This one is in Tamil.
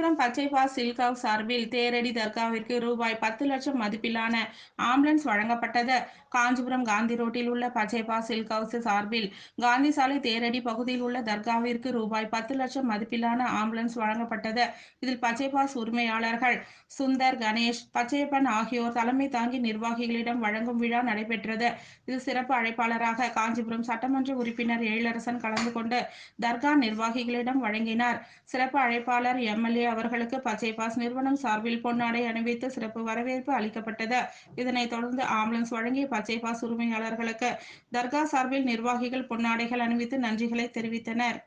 காஞ்சிபுரம் பச்சை பாஸ் சில்க் ஹவுஸ் சார்பில் தேரடி தர்காவிற்கு ரூபாய் 10 லட்சம் மதிப்பிலான ஆம்புலன்ஸ் வழங்கப்பட்டது. காஞ்சிபுரம் காந்தி ரோட்டில் உள்ள பச்சை பாஸ் சில்க் ஹவுஸ் சார்பில் காந்தி சாலை தேரடி பகுதியில் உள்ள தர்காவிற்கு ரூபாய் 10 லட்சம் மதிப்பிலான ஆம்புலன்ஸ் வழங்கப்பட்டது. இதில் பச்சை பாஸ் உரிமையாளர்கள் சுந்தர், கணேஷ், பச்சையப்பன் ஆகியோர் தலைமை தாங்கி நிர்வாகிகளிடம் வழங்கும் விழா நடைபெற்றது. இதில் சிறப்பு அழைப்பாளராக காஞ்சிபுரம் சட்டமன்ற உறுப்பினர் எழிலரசன் கலந்து கொண்டு தர்கா நிர்வாகிகளிடம் வழங்கினார். சிறப்பு அழைப்பாளர் எம்.எல்.ஏ. அவர்களுக்கு பச்சை பாஸ் நிறுவனம் சார்பில் பொன்னாடை அணிவித்து சிறப்பு வரவேற்பு அளிக்கப்பட்டது. இதனைத் தொடர்ந்து ஆம்புலன்ஸ் வழங்கிய பச்சை பாஸ் உரிமையாளர்களுக்கு தர்கா சார்பில் நிர்வாகிகள் பொன்னாடைகள் அணிவித்து நன்றிகளை தெரிவித்தனர்.